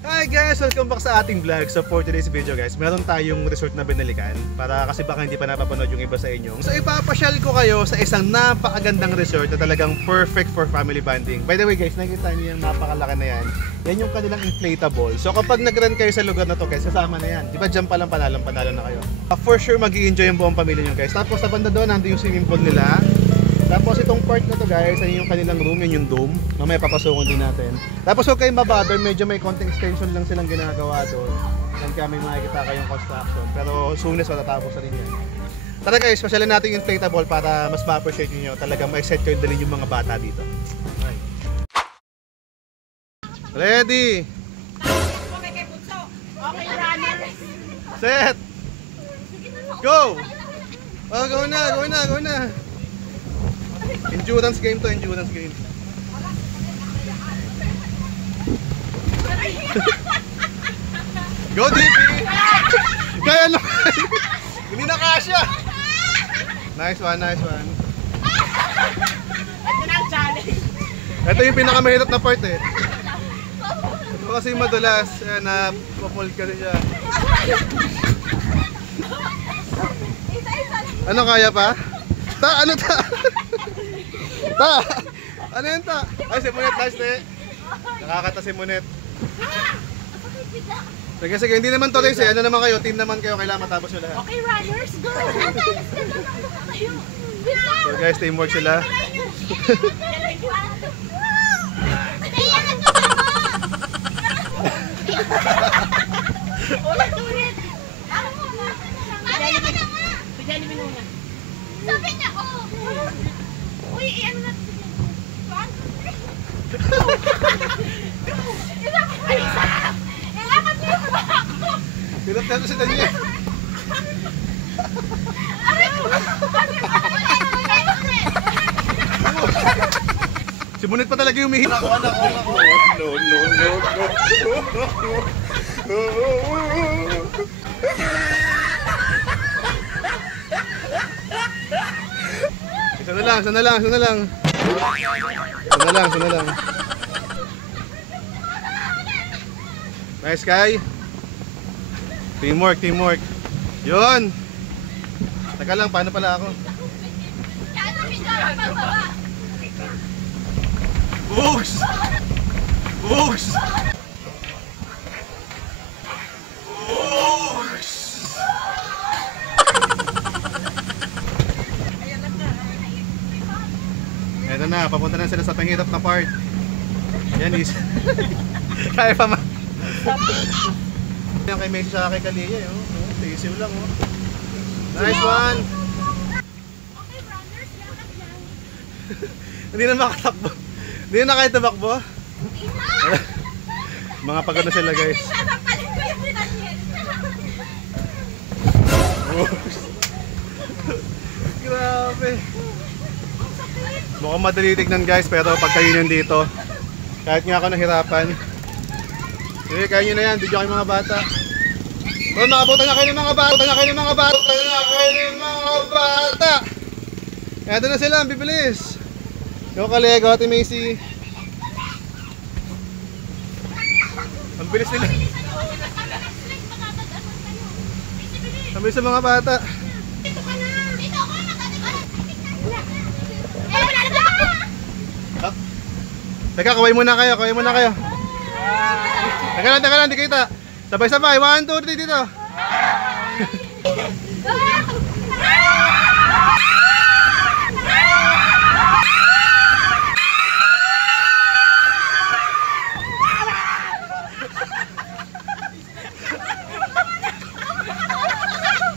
Hi guys! Welcome back sa ating vlog. So for today's video guys, meron tayong resort na binalikan para kasi baka hindi pa napapanood yung iba sa inyo. So ipapasyal ko kayo sa isang napakagandang resort na talagang perfect for family bonding. By the way guys, nakikita niyo yung napakalaki na yan. Yan yung kanilang inflatable. So kapag nag-rent kayo sa lugar na to guys, kasama na yan. Di ba dyan pa lang panalo na kayo. For sure mag-i-enjoy yung buong pamilya nyo guys. Tapos sa banda doon, nandun yung swimming pool nila. Tapos itong part na to guys, ay yung kanilang room, yun yung dome. Mamaya papasukin din natin. Tapos huwag kayong mabother, medyo may konting extension lang silang ginagawa doon. Yan kami makikita kayong construction. Pero soon as matatapos na rin yan. Tara guys, pasyalan natin yung inflatable para mas ma-appreciate nyo. Talagang ma-excite kayo dalhin yung mga bata dito. Okay. Ready! Okay, runner. Set! Go! Oh, go na, go na, go na! Endurance game to, endurance game. Go DP! Kaya naman! Hindi na kasya! Nice one, nice one. Ito na ang challenge. Ito yung pinakamahirap na part eh. Ito kasi madulas, yan na papull ka rin siya. Ano kaya pa? Ta, ano ta? Ta! Ano yun ta? Ay, si Monet last eh. Nakakata si Monet. Sige, sige, hindi naman to race eh. Ano naman kayo? Team naman kayo, kailangan matapos nyo lahat. Okay, runners, go! So guys, teamwork sila. Ulit! Pidali mo muna. Sabi niya, oh! Uy, ano na ito? Ilakad niyo yung baka ko! Hirap na ito si Daniel. Si Monet pa talaga yung umihina. No, no, no, no. Isa na lang, isa na lang, isa na lang. Isa na lang, isa na lang. Nice guy. Teamwork, teamwork. Yun. Teka lang, paano pala ako? Bugs! Bugs! Bugs! Eto na, papunta na sila sa panghirap na part. Yan is. Kaya pa ma. Yan kay Messi sa kay Kalia eh. Oh. Tisiw lang oh. Nice one! Hindi na makatakbo. Hindi na kaya tabakbo. Mga pagod na sila guys. Grabe. Mukhang madali tignan guys, pero pag kayo nandito, kahit nga ako nahirapan. Sige, kaya nyo na yan, video kayo mga bata. So, nakabutan na kayo ng mga bata, na kayo ng mga bata, na kayo ng mga bata. Eto na sila, ang bibilis. Go Kalia, go Ate Macy. Ang bilis nila. Ang bilis sa mga bata. Teka, kaway muna kayo, kaway muna kayo. Teka lang, di kita. Sabay-sabay, 1, 2, 3 dito.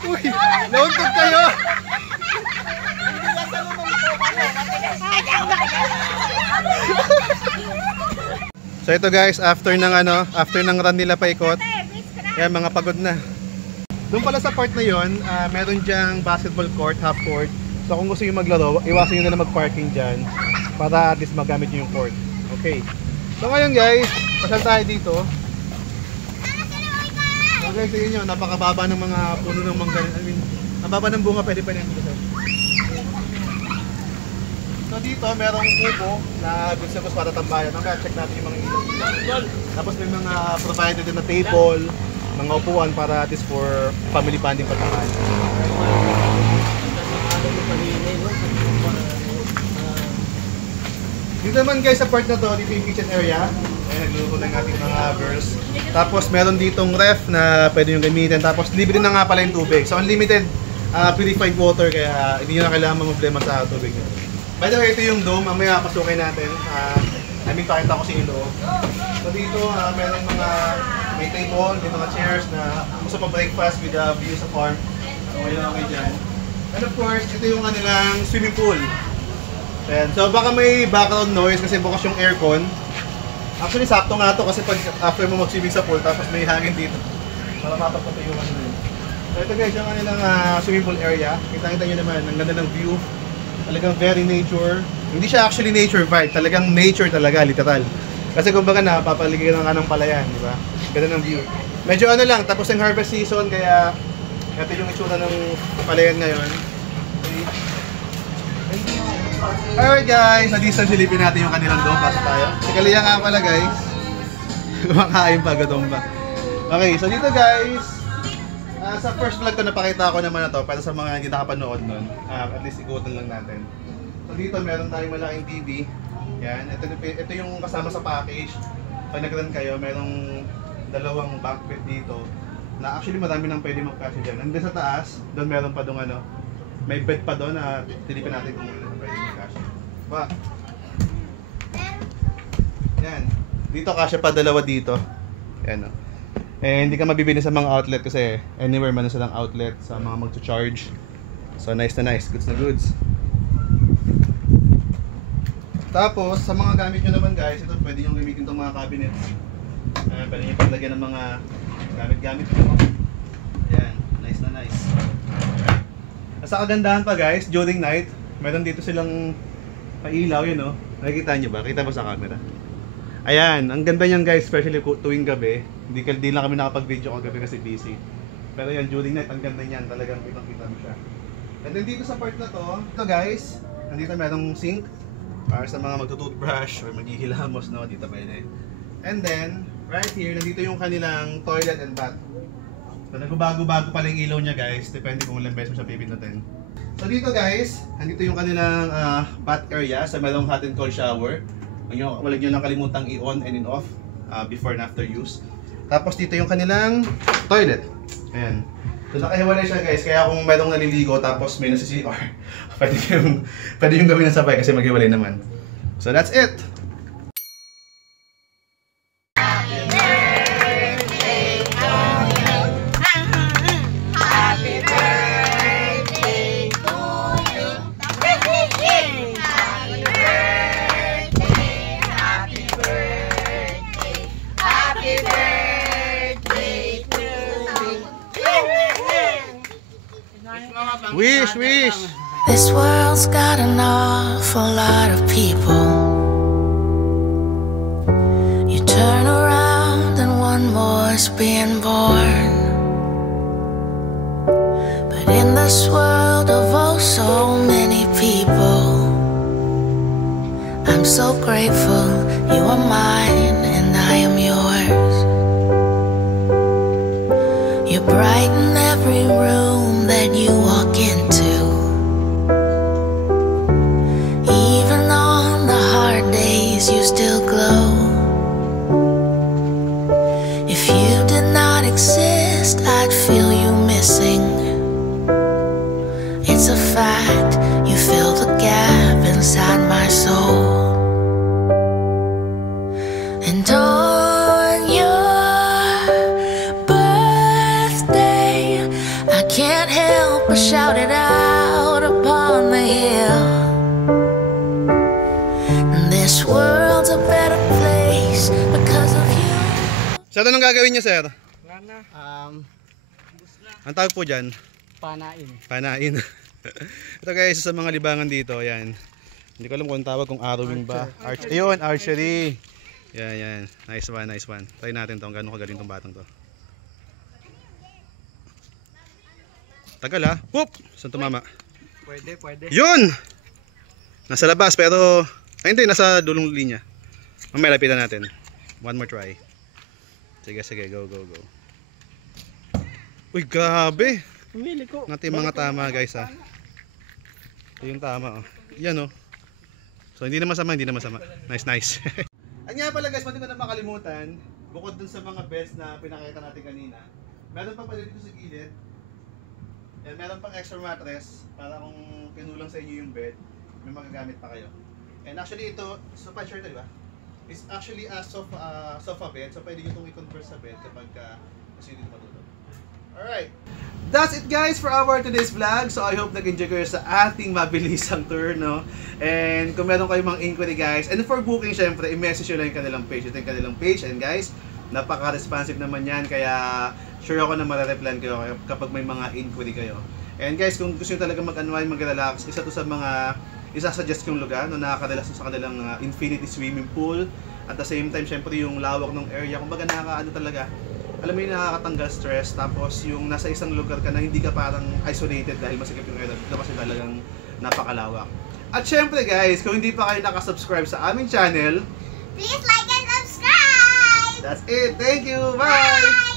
Uy, nauntog kayo. So ito guys, after ng run nila paikot, yan mga pagod na. Doon pala sa part na yon, meron diyang basketball court, half court. So kung gusto nyo maglaro, iwasan nyo na mag-parking dyan para at least magamit nyo yung court. Okay. So ngayon guys, pasal tayo dito. So guys, tingin nyo, napakababa ng mga puno ng mangga. I mean, ang baba ng bunga, pwede pa rin dito. So dito, merong kubo na gusto para tambayan. Mamaya check natin yung mga ilaw. Tapos may mga provided din na table, mga upuan para at least for family bonding pagkakaan. Dito naman guys sa part na to, dito yung kitchen area. Ayan, nagluluto ng ating mga girls. Tapos meron ditong ref na pwede yung gamitin. Tapos libre na nga pala yung tubig. So unlimited purified water kaya hindi nyo na kailangan problema sa tubig nyo. By the way, ito yung dome. Mamaya pasukin natin. Pakita ko sa inyo. So dito meron mga may table, may mga chairs na gusto pa breakfast with a view sa farm. So okay dyan. And of course, ito yung kanilang swimming pool. Ayan. So baka may background noise kasi bukas yung aircon. Actually sakto nga to kasi pag after mo mag-swimming sa pool tapos may hangin dito para mapapatay yung ano yun. So ito guys yung kanilang swimming pool area. Kita-kita nyo naman, ang ganda ng view. Talagang very nature. Hindi siya actually nature vibe, talagang nature talaga, literal. Kasi kumbaga napapaligiran ka ng palayan, di ba? Ganda ng view. Medyo ano lang, tapos yung harvest season kaya ito yung itsura ng palayan ngayon. Okay. Alright guys, sa distance silipin natin yung kanilang dome. Pasok tayo. Si Kalia nga pala guys. Kumakain pa, gadong ba. Okay, so dito guys, sa first vlog ko napakita ko naman na to para sa mga hindi nakapanood nun. At least ikutan lang natin. So dito meron tayong malaking TV. Yan, ito yung kasama sa package. Pag nag-run kayo, merong dalawang bunk bed dito. Na actually marami nang pwede magkasya dyan. Nandun sa taas, doon meron pa doon ano. May bed pa doon na tilipin natin kung ano pwede magkasya. Pa. Yan. Dito kasya pa dalawa dito. Yan o. Eh, hindi ka mabibili sa mga outlet kasi anywhere man silang outlet sa mga mag-charge. So nice na nice, goods na goods. Tapos sa mga gamit nyo naman guys, ito pwede nyo gamitin itong mga cabinets. Pwede nyo paglagyan ng mga gamit-gamit nyo. Yan, nice na nice. Sa kagandahan pa guys, during night, meron dito silang pailaw yun no. Nakikita nyo ba? Kita ba sa camera? Ayan, ang ganda niyan guys, especially tuwing gabi. Hindi lang kami nakapag-video kagabi kasi busy. Pero yan, during night, ang ganda niyan. Talagang kitang-kita mo siya. And then dito sa part na to, ito guys, nandito merong sink para sa mga magtutoothbrush or maghihilamos, no? Dito pwede. And then, right here, nandito yung kanilang toilet and bath. So nagbabago-bago pala yung ilaw niya guys, depende kung ilang beses mo siya pipindutin. So dito guys, nandito yung kanilang bath area sa merong hot and cold shower. Wala nyo lang kalimutang i-on and in-off before and after use. Tapos dito yung kanilang toilet. Ayan. So nakahiwalay siya guys, kaya kung merong naliligo tapos may nasi-CR, pwede yung gawin na sabay kasi maghiwalay naman. So that's it! Wish, wish! This world's got an awful lot of people. You turn around and one more's being born. But in this world of oh so many people, I'm so grateful you are mine and I am yours. You brighten every room that you walk into. Even on the hard days you still glow. If you did not exist, I'd feel you missing. It's a fact, you fill the gap inside my soul. And on your birthday, I can't help but shout it out upon the hill. This world's a better place because of you. Sir, anong gagawin niyo sir? Wala Ang tawag po dyan? panain. Panain. Ito guys, sa mga libangan dito, yan. Hindi ko alam kung tawag, kung arrowing ba. Ayun, archery. Yan, yan. Nice one, nice one. Try natin to, gano'ng kagaling tong batang to. Tagal ha. Whoop! Saan tumama? Pwede, pwede. Yun! Nasa labas pero, ay hindi, nasa dulong linya. Mamaya lapitan natin. One more try. Sige, go. Uy, grabe. Pumili ko. Natin mga tama guys ha. Ito yung tama oh. Yan oh. So hindi na masama. Nice. At nga pala guys, hindi ko na makalimutan, bukod dun sa mga beds na pinakita natin kanina, meron pa pala dito sa gilid. Yan, meron pang extra mattress para kung kinulang sa inyo yung bed, may magagamit pa kayo. And actually ito, sofa chair, di ba? It's actually a sofa bed, so pwede nyo itong i-convert sa bed kapag gusto nyo dito matulog. Alright, that's it guys for our today's vlog. So I hope nag-enjoy kayo sa ating mabilisang tour, no? And kung meron kayong mga inquiry guys, and for booking syempre, i-message nyo lang yung kanilang page. Ito yung kanilang page, and guys, napaka-responsive naman yan, kaya sure ako na marareplan kayo kapag may mga inquiry kayo. And guys, kung gusto nyo talaga mag-unwind, mag-relax, isa to sa mga isasuggest kong lugar, no, nakaka-relax sa kanilang infinity swimming pool. At the same time, syempre yung lawak ng area, kumbaga nakaka-ano talaga, alam mo yung nakakatanggal stress, tapos yung nasa isang lugar ka na hindi ka parang isolated dahil masikip yung area dito kasi talagang napakalawak. At syempre guys, kung hindi pa kayo nakasubscribe sa aming channel, Please like and subscribe! that's it. Thank you. Bye!